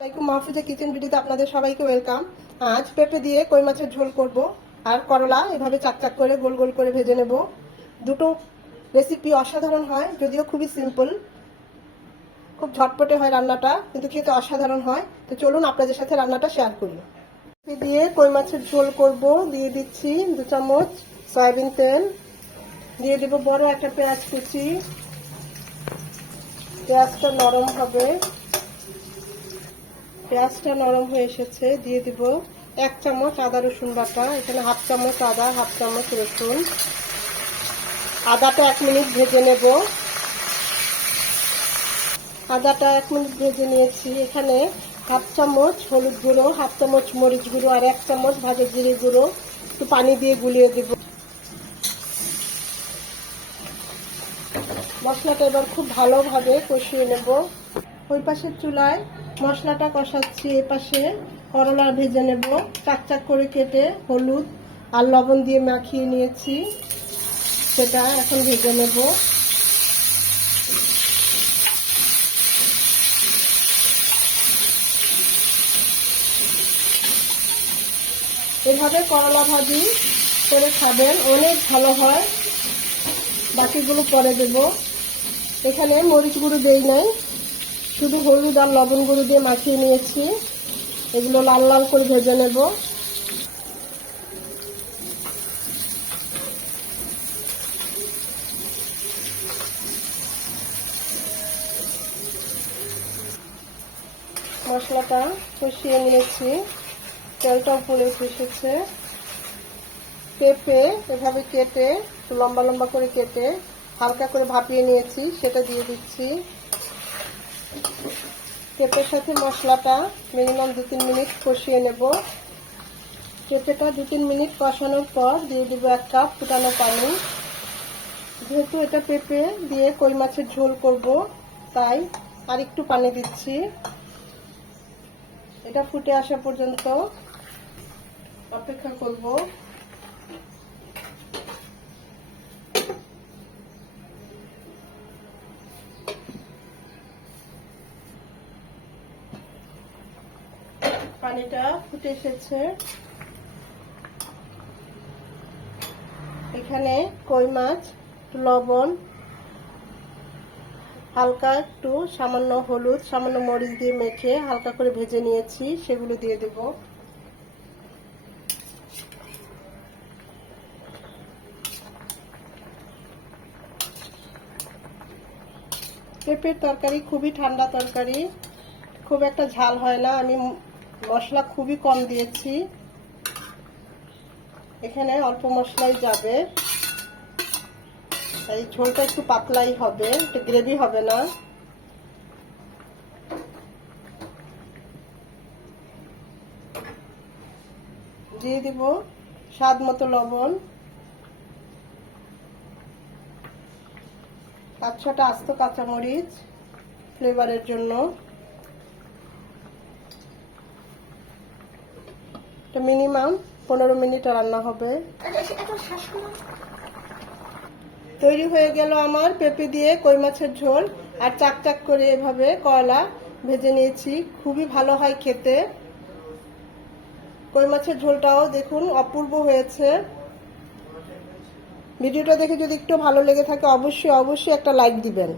আসসালামাইকুম মাহফুজা কিচেন ভিডিওতে আপনাদের সবাইকে ওয়েলকাম। আজ পেঁপে দিয়ে কই মাছের ঝোল করব আর করলা, এভাবে চাকচাক করে গোল গোল করে ভেজে নেব। দুটো রেসিপি অসাধারণ হয়, যদিও খুবই সিম্পল খুব ঝটপটে হয় রান্নাটা, কিন্তু খেতে অসাধারণ হয়। তো চলুন আপনাদের সাথে রান্নাটা শেয়ার করি। পেঁপে দিয়ে কই মাছের ঝোল করব, দিয়ে দিচ্ছি দু চামচ সয়াবিন তেল। দিয়ে দেবো বড় একটা পেঁয়াজ কুচি। পেঁয়াজটা নরম হবে। পেঁয়াজটা নরম হয়ে এসেছে, দিয়ে দিব এক চামচ আদা রসুন বাটা, এখানে হাফ চামচ আদা, হাফ চামচ রসুন। আদাটা এক মিনিট ভেজে নেব। আদাটা এক মিনিট ভেজে নিয়েছি। এখানে হাফ চামচ হলুদ গুঁড়ো, হাফ চামচ মরিচ গুঁড়ো আর এক চামচ ভাজা জিরে গুঁড়ো। একটু পানি দিয়ে গুলিয়ে দেব। মশলাটা এবার খুব ভালোভাবে কষিয়ে নেব। ওই পাশের চুলায় মশলাটা কষাচ্ছি এ পাশে করলা ভেজে নেব। চাক চাক করে কেটে হলুদ আর লবণ দিয়ে মাখিয়ে নিয়েছি। সেটা এখন ভেজে নেব। এভাবে করলা ভাজি করে খাবেন, অনেক ভালো হয়। বাকিগুলো পরে দেব। এখানে মরিচ গুঁড়ো দেই নাই। শুধু হলুদ আর লবণ গুঁড়ো দিয়ে মাখিয়ে নিয়েছি। এগুলো লাল লাল করে ভেজে নেব। মশলাটা কষিয়ে নিয়েছি। তেলটা উপরে উঠে পেঁপে এভাবে কেটে, লম্বা লম্বা করে কেটে, হালকা করে ভাপিয়ে নিয়েছি, সেটা দিয়ে দিচ্ছি। পেঁপের সাথে মশলাটা মিনিমাম দু তিন মিনিট কষিয়ে নেব। পেঁপেটা দু তিন মিনিট কষানোর পর দিয়ে দেবো এক কাপ ফুটানো পানি। যেহেতু এটা পেঁপে দিয়ে কই মাছের ঝোল করব, তাই আর একটু পানি দিচ্ছি। এটা ফুটে আসা পর্যন্ত অপেক্ষা করব। পানিটা ফুটে এসেছে। এখানে কই মাছ লবণ, হালকা একটু সামান্য হলুদ, সামান্য মরিচ দিয়ে মেখে হালকা করে ভেজে নিয়েছি, সেগুলো দিয়ে দেব। পেঁপের তরকারি খুবই ঠান্ডা তরকারি, খুব একটা ঝাল হয় না, আমি মশলা খুবই কম দিয়েছি। এখানে অল্প মশলাই যাবে। এই ঝোলটা একটু পাতলাই হবে, একটু গ্রেভি হবে না। দিয়ে দিব স্বাদ মতো লবণ। পাঁচ ছটা আস্ত কাঁচামরিচ ফ্লেভারের জন্য। এটা মিনিমাম পনেরো মিনিট রান্না হবে। তৈরি হয়ে গেল আমার পেঁপে দিয়ে কই মাছের ঝোল, আর চাক চাক করে এভাবে কয়লা ভেজে নিয়েছি। খুবই ভালো হয় খেতে। কই মাছের ঝোলটাও দেখুন অপূর্ব হয়েছে। ভিডিওটা দেখে যদি একটু ভালো লেগে থাকে, অবশ্যই অবশ্যই একটা লাইক দিবেন।